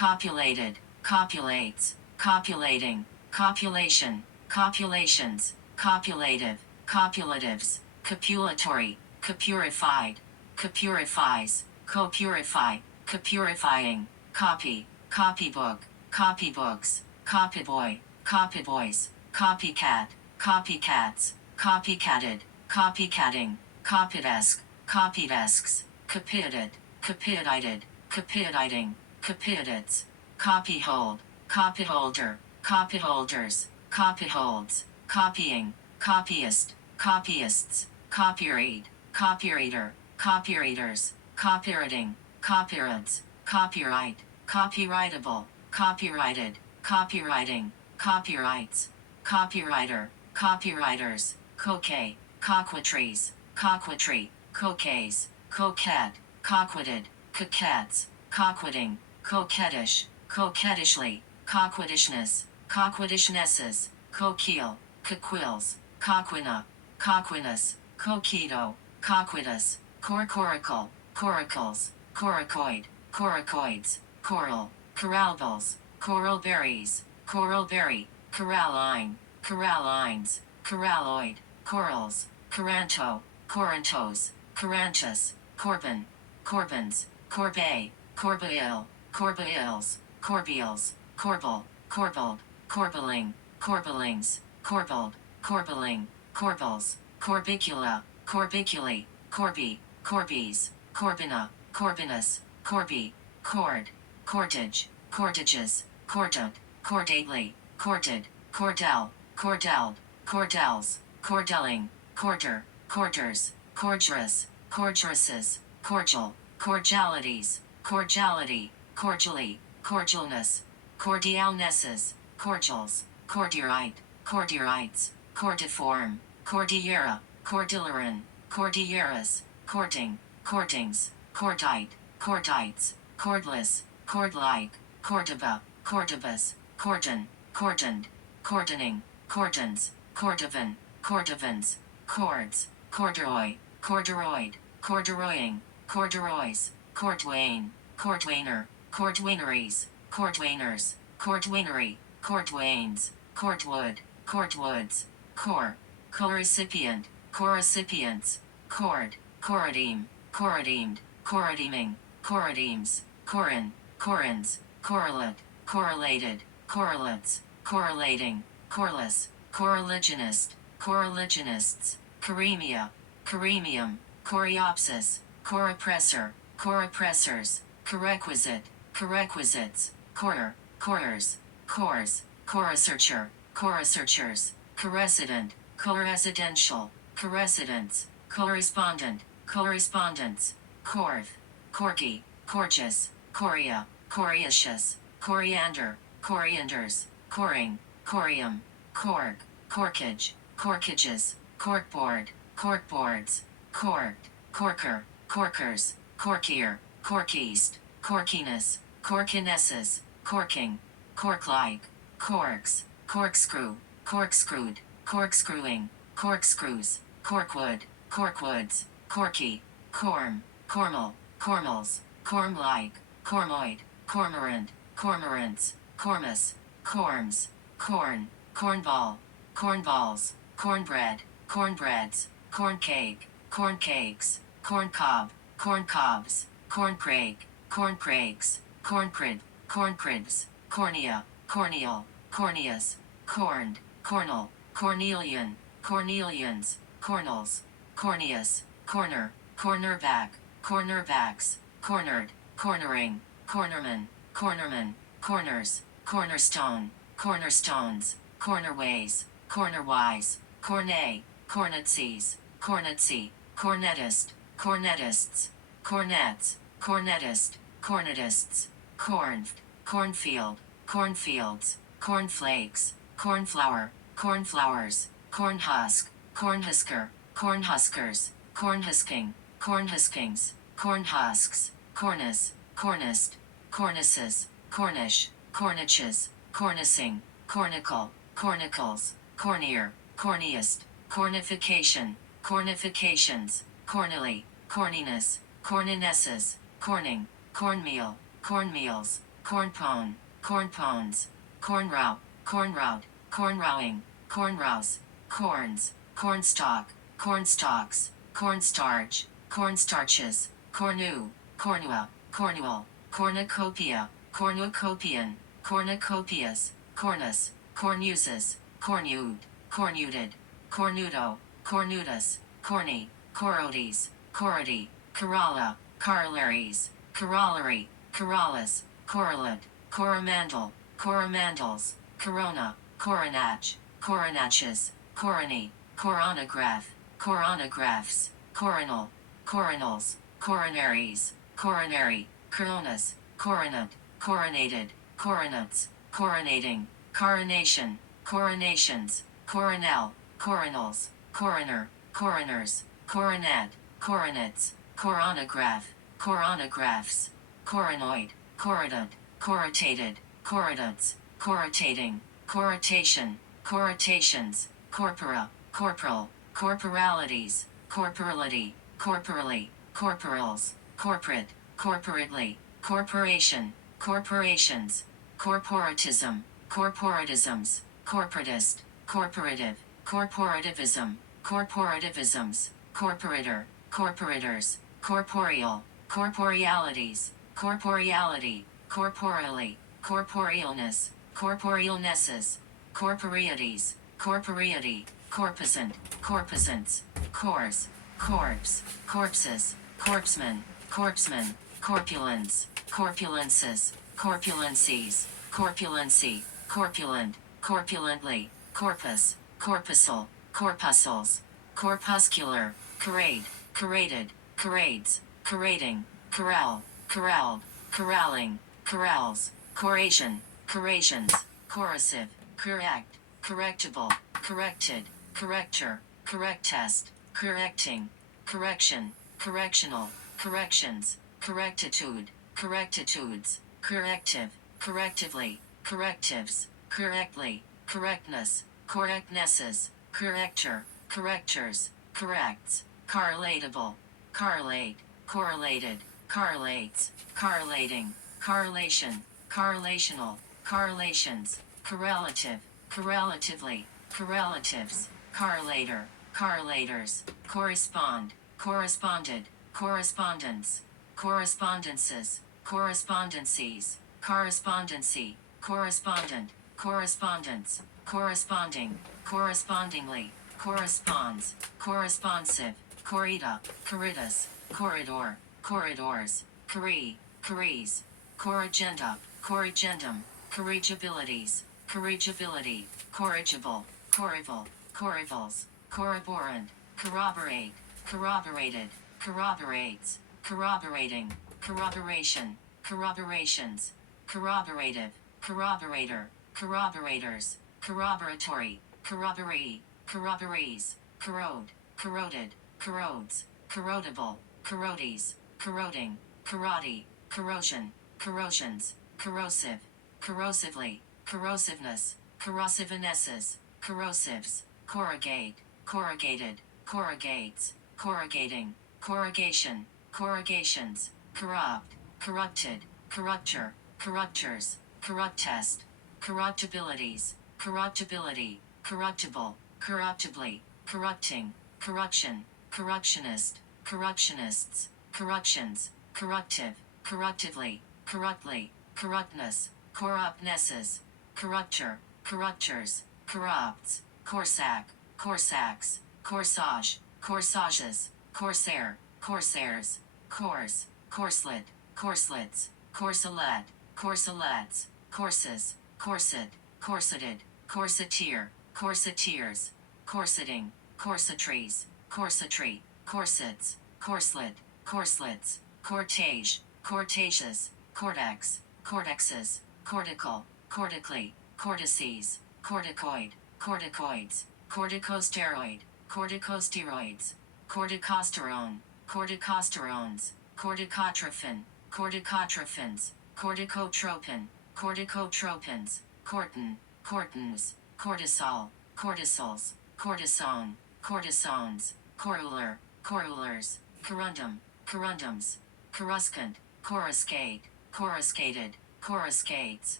copulated, copulates, copulating, copulation, copulations, copulative, copulatives, copulatory, copurified, copurifies, copurify, copurifying, copy, copybook, copybooks, copyboy, copyboys, copycat, copycats, copycatted, copycatting, copydesk, copydesks, copided, copidited, copiditing, copidits, copyhold, copyholder, copyholders, copyholds, copying, copyist, copyists, copyread, copyreader, copyreaders, copywriting, copyrights, copyright, copyrightable, copyrighted, copywriting, copyrights, copywriter, copywriters, coquet, coquetries, coquetry, coquets, coquette, coquetted, coquettes, coquetting, coquettish, coquettishly, coquettishness, coquettishnesses, coquille, coquills, coquina, coquinus, coquito, coquitus, corcorical, coracles, coracoid, coracoids, coral, coralbles, coralberries, coralberry, coralline, corallines, coralloid, corals, coranto, corantos, corantus, corbin, corbins, corbet, corbail, corbails, corbeals, corbel, corbelled, corbeling, corbelings, corbelled, corbeling, corbels, corbicula, corbiculi, corby, corbies, corbina, corbinus, corby, cord, cordage, cordages, cordant, cordately, corded, cordell, cordelled, cordels, cordelling, corder, corders, cordurus, corduruses, cordial, cordialities, cordiality, cordially, cordialness, cordialnesses, cordials, cordierite, cordierites, cordiform, cordiera, cordillaran, cordilleras, cording, cordings, cordite, cordites, cordless, cordlike, cordoba, cordobus, cordon, cordoned, cordoning, cordons, cordovan, cordovans, cords, corduroy, corduroid, corduroying, corduroys, cordwain, cordwainer, cordwaineries, cordwainers, cordwainery, cordwains, cordwood, cordwoods, core, corecipient, corecipients, cord, corrideme, corridemed, corrideming, corridemes, corin, corins, correlate, correlated, correlates, correlating, coreless, correligionist, coreligionists, coremia, coremium, coreopsis, corepressor, corepressors, correquisite, correquisites, corer, corers, cores, coresearcher, coresearchers, corresident, coresidential, corresidents, correspondent, correspondence, corv, corky, corgus, coria, coriaceous, coriander, corianders, coring, corium, cork, corkage, corkages, corkboard, corkboards, corked, corker, corkers, corkier, corkeast, corkiness, corkinesses, corking, cork-like, corks, corkscrew, corkscrewed, corkscrewing, corkscrews, corkwood, corkwoods, corky, corm, cormal, cormals, corm-like, cormoid, cormorant, cormorants, cormus, corms, corn, cornball, cornballs, cornbread, cornbreads, corncake, corncakes, corncob, corncobs, cornprake, cornprakes, cornprid, cornprids, cornea, corneal, corneas, corned, cornel, cornelian, cornelians, cornels, corneas, corner, cornerback, cornerbacks, cornered, cornering, cornerman, cornerman, corners, cornerstone, cornerstones, cornerways, cornerwise, cornet, cornetsies, cornetsy, cornetist, cornetists, cornets, cornetist, cornetists, corned, cornfield, cornfields, cornflakes, cornflower, cornflowers, cornhusk, cornhusker, cornhuskers, cornhusking, cornhuskings, cornhusks, cornice, corniced, cornices, cornish, corniches, cornicing, cornicle, cornicles, cornear, corneast, cornification, cornifications, cornily, corniness, corninesses, corning, cornmeal, cornmeals, cornpone, cornpones, cornrow, cornroute, cornrowing, cornrows, corns, cornstalk, cornstalks, cornstarch, cornstarches, cornu, cornua, cornual, cornucopia, cornucopian, cornucopias, cornus, cornuses, cornude, cornuded, cornudo, cornudus, corny, corodes, corody, corolla, corollaries, corollary, corollas, correlate, coromandel, coromandels, corona, coronach, coronaches, corony, coronograph, coronagraphs, coronal, coronals, coronaries, coronary, coronus, coronate, coronated, coronets, coronating, coronation, coronations, coronal, coronals, coroner, coroners, coronet, coronets, coronograph, coronographs, coronoid, corridate, corritated, corridats, corritating, corritation, corritations, corpora, corporal, corporalities, corporality, corporally, corporals, corporate, corporately, corporation, corporations, corporatism, corporatisms, corporatist, corporative, corporativism, corporativisms, corporator, corporators, corporeal, corporealities, corporeality, corporally, corporealness, corporealnesses, corporeities, corporeity, corpusant, corpusants, corps, corpse, corpses, corpsmen, corpsmen, corpulence, corpulences, corpulencies, corpulency, corpulent, corpulently, corpus, corpuscle, corpuscles, corpuscular, corrade, corraded, corrades, corrading, corral, corralled, corralling, corrals, corration, corrations, corrosive, correct, correctable, corrected, corrector, correctest, correcting, correction, correctional, corrections, correctitude, correctitudes, corrective, correctively, correctives, correctly, correctness, correctnesses, corrector, correctors, corrects, correlatable, correlate, correlated, correlates, correlating, correlation, correlational, correlations, correlative, correlatively, correlatives, correlator, correlators, correspond, corresponded, correspondence, correspondences, correspondencies, correspondency, correspondent, correspondence, corresponding, correspondingly, corresponds, corresponsive, corrida, corridus, corridor, corridors, corrie, corries, corrigenda, corrigendum, corrigibilities, corrigibility, corrigible, corrival, corrivals, corroborant, corroborate, corroborated, corroborates, corroborating, corroboration, corroborations, corroborative, corroborator, corroborators, corroboratory, corroboree, corroborees, corrode, corroded, corrodes, corrodable, corrodies, corroding, corrodi, corrosion, corrosions, corrosive, corrosively, corrosiveness, corrosivenesses, corrosives, corrugate, corrugated, corrugates, corrugating, corrugation, corrugations, corrupt, corrupted, corruptor, corruptors, corruptest, corruptibilities, corruptibility, corruptible, corruptibly, corrupting, corruption, corruptionist, corruptionists, corruptions, corruptive, corruptively, corruptly, corruptness, corruptnesses, corruptor, corruptors, corrupts, corsac, corsacks, corsage, corsages, corsair, corsairs, course, corselet, corselets, corselet, corselets, courses, corset, corseted, corseteer, corseteers, corseting, corsetries, corsetry, corsets, corselet, corselets, cortege, cortages, cortex, cortexes, cortical, cortically, cortices, corticoid, corticoids, corticosteroid, corticosteroids, corticosterone, corticosterones, corticotrophin, corticotrophins, corticotropin, corticotropins, cortin, cortins, cortisol, cortisols, cortisone, cortisones, corrular, corrulars, corundum, corundums, coruscant, coruscate, coruscated, coruscates,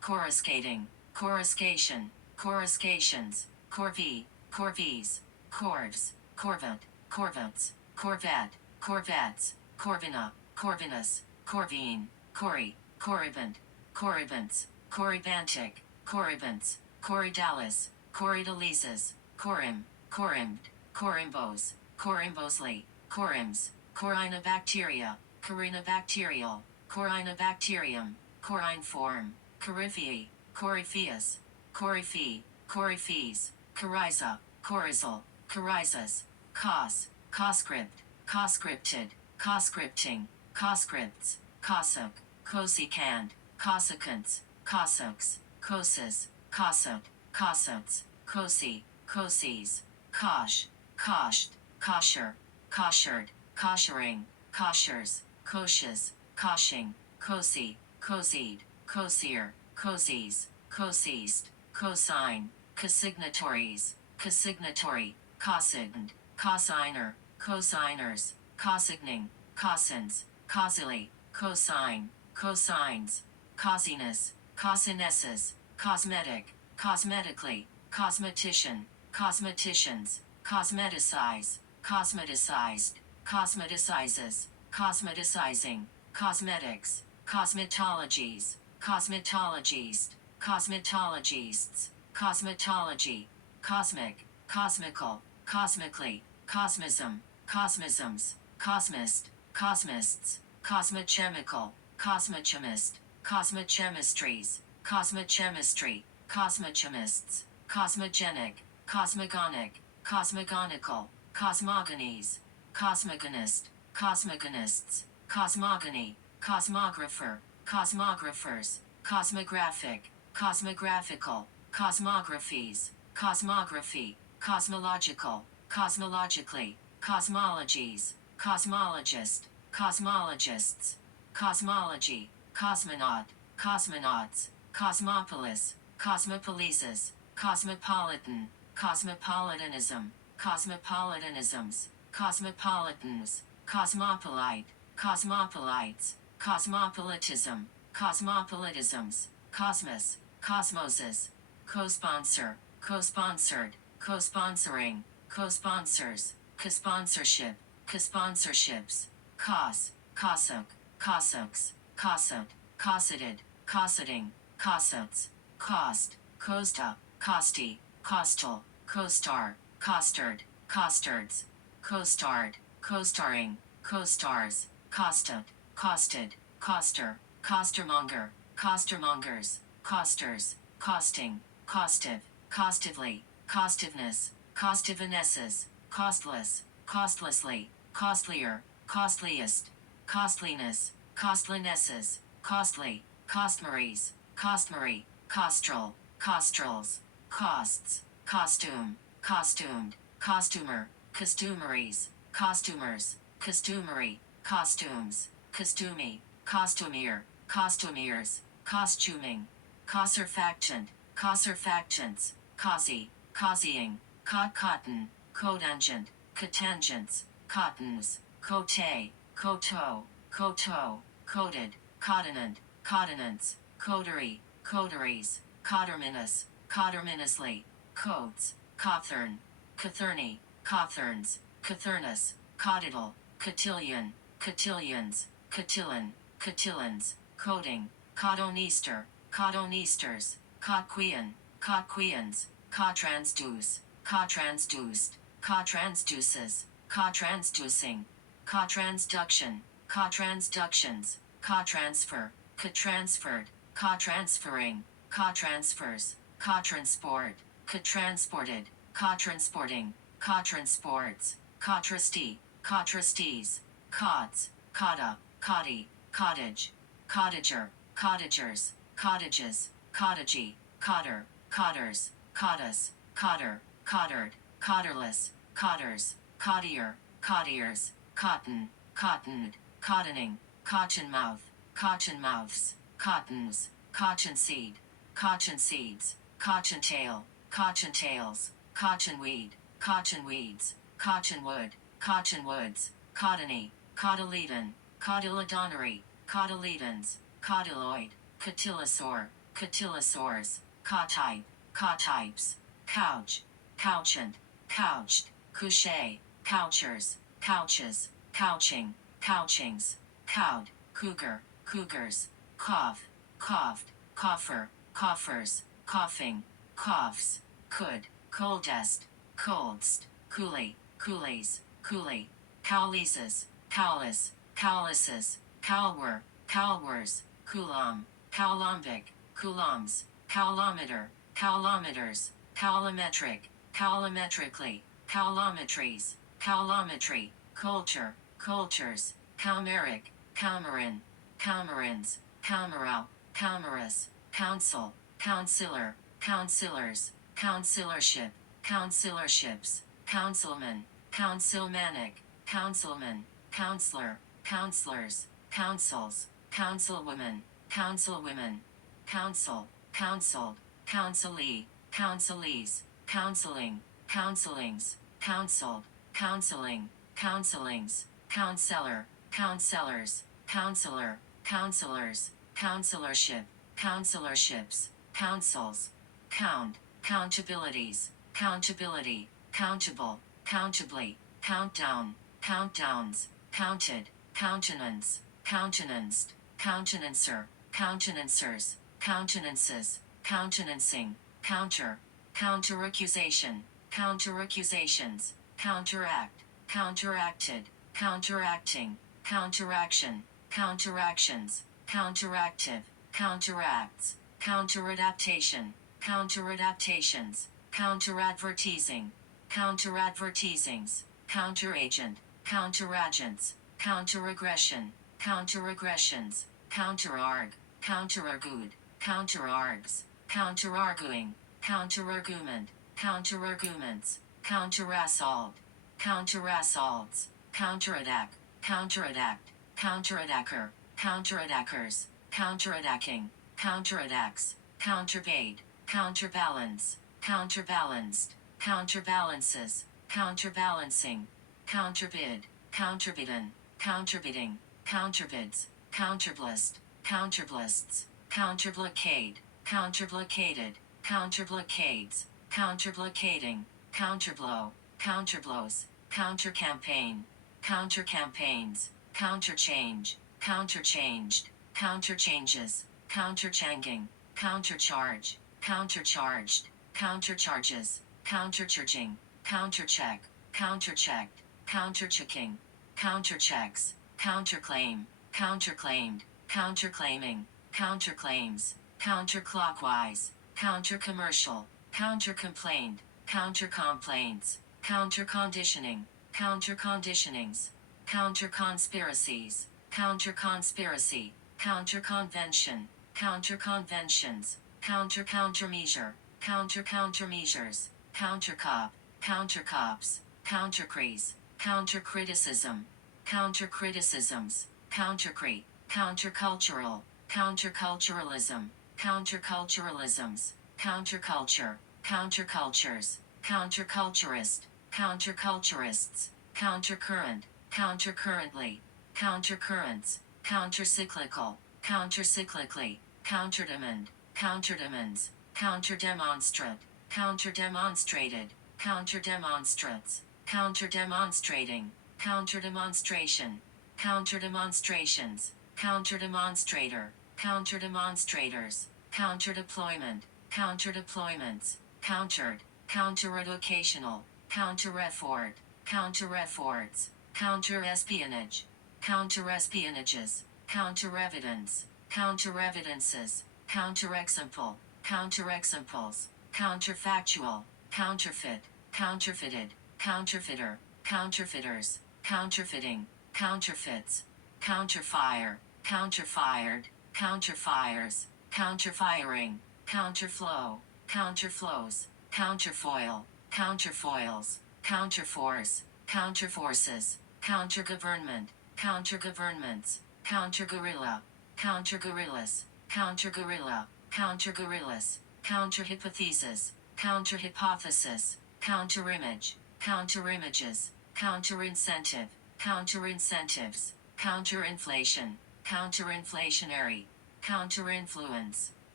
coruscating, coruscation, coruscations, corvée, corvies, corves, corvette, corvettes, corvette, corvettes, corvina, corvinus, corvine, cori, corribant, corribants, corribantic, corribants, corridalis, corridalises, corim, corimbt, corimbos, corimbosly, corims, corinobacteria, corinobacterial, corinobacterium, corineform, coryphae, coryphaeus, coryphae, coryphaes, coryza, coryzal, coryzas, cos, coscript, coscripted, coscripting, coscripts, cossack, cosecant, cossacants, cossacks, cosses, cossut, cossets, cosi, coses, kosh, koshed, kosher, koshered, koshering, koshers, koshes, koshing, cosi, cosied, cosier, cosies, cosist, cosine, consignatories, consignatory, cosigned, cosigner, cosigners, cosigning, cosins, causally, cosine, cosines, cosinus, cosinesses, cosmetic, cosmetically, cosmetician, cosmeticians, cosmeticize, cosmeticized, cosmeticizes, cosmeticizing, cosmetics, cosmetologies, cosmetologist, cosmetologists, cosmetology, cosmic, cosmical, cosmically, cosmism, cosmisms, cosmist, cosmists, cosmochemical, cosmochemist, cosmochemistries, cosmochemistry, cosmochemists, cosmogenic, cosmogonic, cosmogonical, cosmogonies, cosmogonist, cosmogonists, cosmogony, cosmographer, cosmographers, cosmographic, cosmographical, cosmographies, cosmography, cosmological, cosmologically, cosmologies, cosmologist, cosmologists, cosmology, cosmonaut, cosmonauts, cosmopolis, cosmopolises, cosmopolitan, cosmopolitanism, cosmopolitanisms, cosmopolitans, cosmopolite, cosmopolites, cosmopolitism, cosmopolitisms, cosmos, cosmoses, co-sponsor, co-sponsored, co-sponsoring, co-sponsors, co-sponsorship, co-sponsorships, cos, cossack, cossacks, cossut, cosseted, cosseting, cossuts, cost, costa, costi, costal, co-star, costard, costards, co-starred, co-starring, co-stars, costed, costed, coster, costermonger, costermongers, costers, costing, costive, costively, costiveness, costivenesses, costless, costlessly, costlier, costliest, costliness, costlinesses, costly, costmaries, costmary, costral, costrals, costs, costume, costumed, costumer, costumeries, costumers, costumery, costumes, costumey, costumier, costumiers, costuming, cossurfactant, cossurfactants, causey, causeying, cotton, cotangent, cotangents, cottons, cote, coteau, coteau, coated, cottonant, cottonants, coterie, coteries, coterminous, coterminously, coats, cothern, cothurni, cotherns, cothurnus, cotital, cotillion, cotillions, cotillion, cotillons, coating, cotoneaster, cotoneasters, cotquian, cotquians, cotransduce, cotransduced, cotransduces, cotransducing, cotransduction, cotransductions, cotransfer, cotransferred, cotransferring, cotransfers, cotransport, cotransported, cotransporting, cotransports, cotrasty, cotrasties, cots, cotta, cotty, cottage, cottager, cottagers, cottages, cottagee, cotter, cotters, cottus, cotter, cottered, cotterless, cotters, cottier, cottiers, cotton, cottoned, cottoning, cottonmouth, cottonmouths, cottons, cottonseed, cottonseeds, cottontail, cottontails, cottonweed, cottonweeds, cottonwood, cottonwoods, cottony, cotyledon, cotyledonary, cotyledons, cotyloid, cotylosaur, cotylosaurs, cautype, cautypes, couch, couchant, couched, couche, couchers, couches, couching, couchings, cowed, cougar, cougars, cough, coughed, cougher, coughers, coughing, coughs, could, coldest, coldst, coolie, coolies, coolie, cowleases, cowless, cowlesses, cowler, cowlers, coulomb, coulombic, coulombs, coulometer, coulometers, coulometric, coulometrically, coulometries, coulometry, culture, cultures, coumeric, coumarin, coumarins, coumarau, coumarus, council, councillor, councillors, councillorship, councilorships, councilman, councilmanic, councilman, counselor, counselors, councils, councilwoman, councilwomen, council, counseled, counselee, counselees, counseling, counselings, counseled, counseling, counselings, counselor, counselors, counselor, counselors, counselorship, counselorships, councils, count, countabilities, countability, countable, countably, countdown, countdowns, counted, countenance, countenanced, countenancer, countenancers, countenances, countenancing, counter, counteraccusation, counteraccusations, counteract, counteracted, counteracting, counteraction, counteractions, counteractive, counteracts, counteradaptation, counteradaptations, counteradvertising, counteradvertisings, counteragent, counteragents, counteraggression, counteraggressions, counterarg, counterargued, counterargs, counterarguing, counterargument, counterarguments, counterassault, counterassaults, counterattack, counterattacked, counterattacker, counterattackers, counterattacking, counterattacks, counterbait, counterbalance, counterbalanced, counterbalances, counterbalancing, counterbid, counterbidden, counterbidding, counterbids, counterblast, counterblasts, counterblockade, counterblockaded, counterblockades, counterblockading, counterblow, counterblows, countercampaign, countercampaigns, counterchange, counterchanged, counterchanges, counterchanging, countercharge, countercharged, countercharges, countercharging, countercheck, counterchecked, counterchecking, counterchecks, counterclaim, counterclaimed, counterclaiming, counterclaims, counterclockwise, countercommercial, countercomplained, countercomplaints, counterconditioning, counterconditionings, counterconspiracies, counterconspiracy, counterconvention, counterconventions, countercountermeasure, countercountermeasures, countercop, countercops, countercrease, countercriticism, countercriticisms, countercrete, countercultural, counterculturalism, counterculturalisms, counterculture, countercultures, counterculturist, counterculturists, countercurrent, countercurrently, countercurrents, countercyclical, countercyclically, counterdemand, counterdemands, counterdemonstrate, counterdemonstrated, counterdemonstrates, counterdemonstrating, counterdemonstration, counterdemonstrations, counterdemonstrator, counterdemonstrators, counterdeployment, counterdeployments, countered, countereducational, countereffort, counterefforts, counterespionage, counterespionages, counterevidence, counterevidences, counterexample, counterexamples, counterfactual, counterfeit, counterfeited, counterfeiter, counterfeiters, counterfeiting, counterfeits, counterfire, counterfired, counterfires, counterfiring, counterflow, counterflows, counterfoil, counterfoils, counterforce, counterforces, countergovernment, countergovernments, counterguerrilla, counterguerrillas, counterguerrilla, counterguerrillas, counterhypothesis, counterhypothesis, counterimage, counterimages, counterincentive, counterincentives, counterinflation, counterinflationary, counter-influence,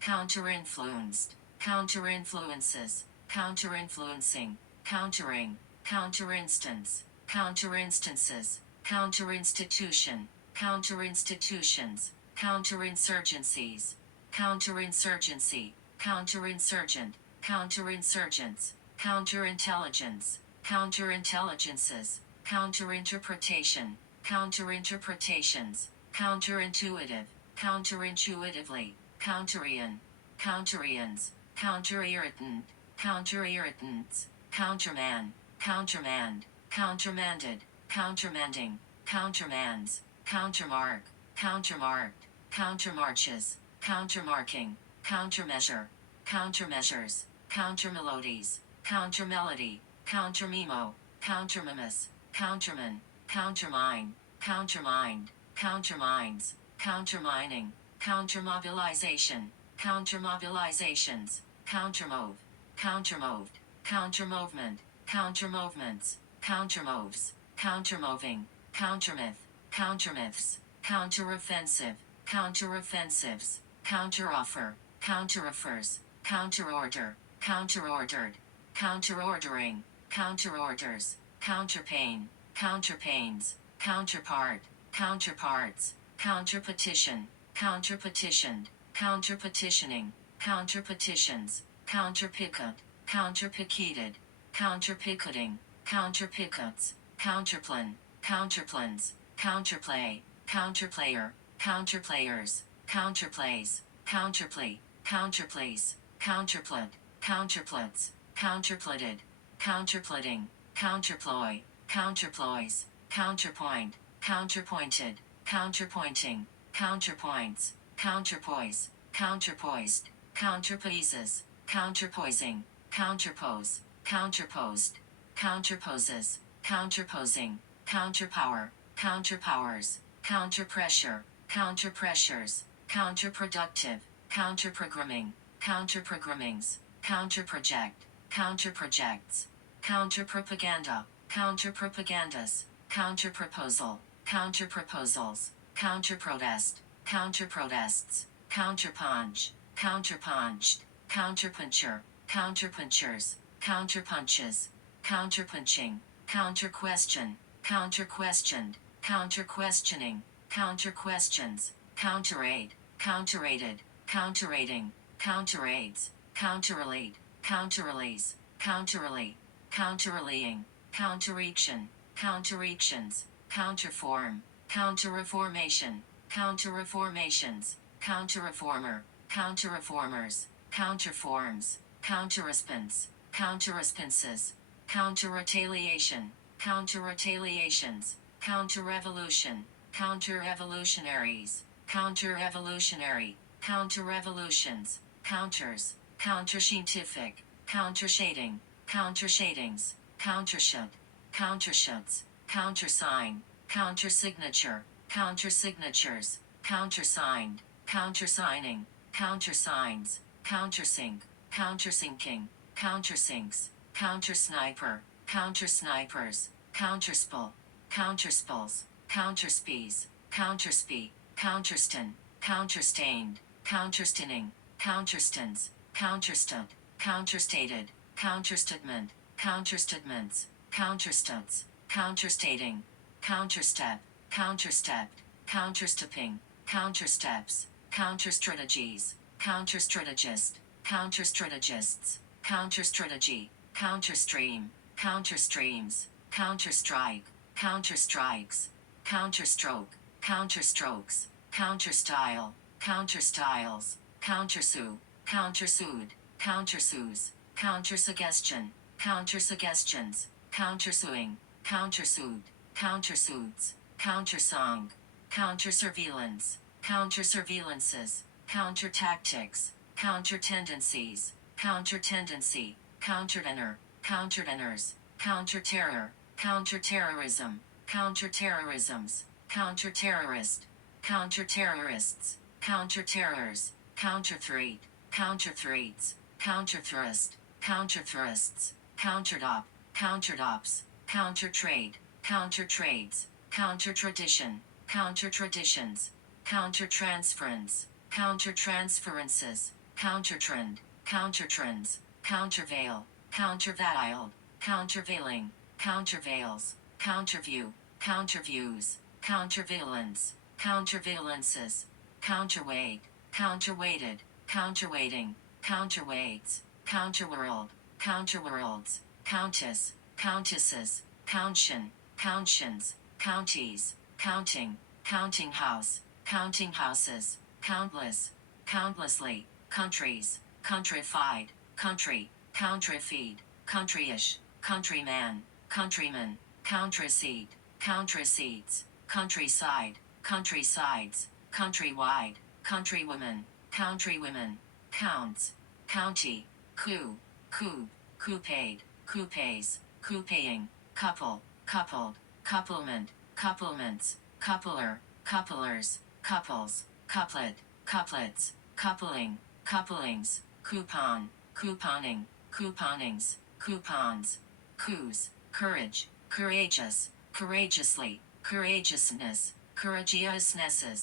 counter-influenced, counter-influences, counter-influencing, countering, counter-instance, counter-instances, counter-institution, counter-institutions, counter-insurgencies, counterinsurgency, counterinsurgent, counterinsurgents, counterintelligence, counterintelligences, counterinterpretation, counterinterpretations, counterintuitive, counterintuitively, counterian, counterians, counterirritant, counterirritants, counterman, countermand, countermanded, countermanding, countermands, countermark, countermarked, countermarches, countermarking, countermeasure, countermeasures, countermelodies, countermelody, countermemo, countermimus, counterman, countermine, countermind, countermines, countermining, countermobilization, countermobilizations, countermove, countermoved, countermovement, countermovements, countermoves, countermoving, countermyth, countermyths, counteroffensive, counteroffensives, counteroffer, counteroffers, counterorder, counterordered, counterordering, counterorders, counterpain, counterpains, counterpart, counterparts, counterpetition, counterpetitioned, counterpetitioning, counterpetitions, counterpicket, counterpicketed, counterpicketing, counterpickets, counterplan, counterplans, counterplay, counterplayer, counterplayers, counterplays, counterplay, counterplays, counterplet, counterplets, counterpletted, counterpletting, counterploy, counterploys, counterpoint, counterpointed, counterpointing, counterpoints, counterpoise, counterpoised, counterpoises, counterpoising, counterpose, counterposed, counterposes, counterposing, counterpower, counterpowers, counterpressure, counterpressures, counterproductive, counterprogramming, counterprogrammings, counterproject, counterprojects, counterpropaganda, counterpropagandas, counterproposal, counterproposals, counterprotest, counterprotests, counterpunch, counterpunched, counterpuncher, counterpunchers, counterpunches, counterpunching, counterquestion, counterquestioned, counterquestioning, counterquestions, counteraid, counteraided, counteraiding, counteraids, counterrelate, counterrelease, counterrelate, counterrelaying, counterection, counterections, counterform, counterreformation, counterreformations, counterreformer, counterreformers, counterforms, counterresponse, counterresponses, counterretaliation, counterretaliations, counterrevolution, counterevolutionaries, counterevolutionary, counterrevolutions, counters, counterscientific, countershading, countershadings, countershut, countershuts, countersign, countersignature, countersignatures, countersigned, countersigning, countersigns, countersync, countersyncing, countersinks, countersniper, countersnipers, counterspul, counterspulls, counterspies, counterspee, counterston, counterstained, counterstinning, counterstons, counterstunt, counterstated, counterstatement, counterstatements, counterstuts, counterstating, counterstep, counterstepped, counterstepping, countersteps, counterstrategies, counterstrategist, counterstrategists, counterstrategy, counterstream, counterstreams, counterstrike, counterstrikes, counterstroke, counterstrokes, counterstyle, counterstyles, countersue, countersued, countersues, countersuggestion, countersuggestions, countersuing, countersued, countersuits, countersong, countersurveillance, countersurveillances, countertactics, countertendencies, countertendency, countertenor, countertenors, counterterror, counterterrorism, counterterrorisms, counterterrorist, counterterrorists, counterterrors, counterthreat, counterthreats, counterthrust, counterthrusts, counterdop, counterdops, countertrade, countertrades, countertradition, countertraditions, countertransference, countertransferences, countertrend, countertrends, countervail, countervailed, countervailing, countervails, counterview, counterviews, countervalence, countervalences, counterweight, counterweighted, counterweighting, counterweights, counterworld, counterworlds, countess, countesses, counttion, countions, counties, counting, counting house, counting houses, countless, countlessly, countries, countrified, country, countrifeed, countryish, countryman, countryman, countraseed, countraseeds, countryside, countrysides, countrywide, countrywoman, countrywomen, counts, county, coup, coup, coupade, coupes, coupaying, couple, coupled, couplement, couplements, coupler, couplers, couples, couplet, couplets, coupling, couplings, coupon, couponing, couponings, coupons, coups, courage, courageous, courageously, courageousness, courageousnesses,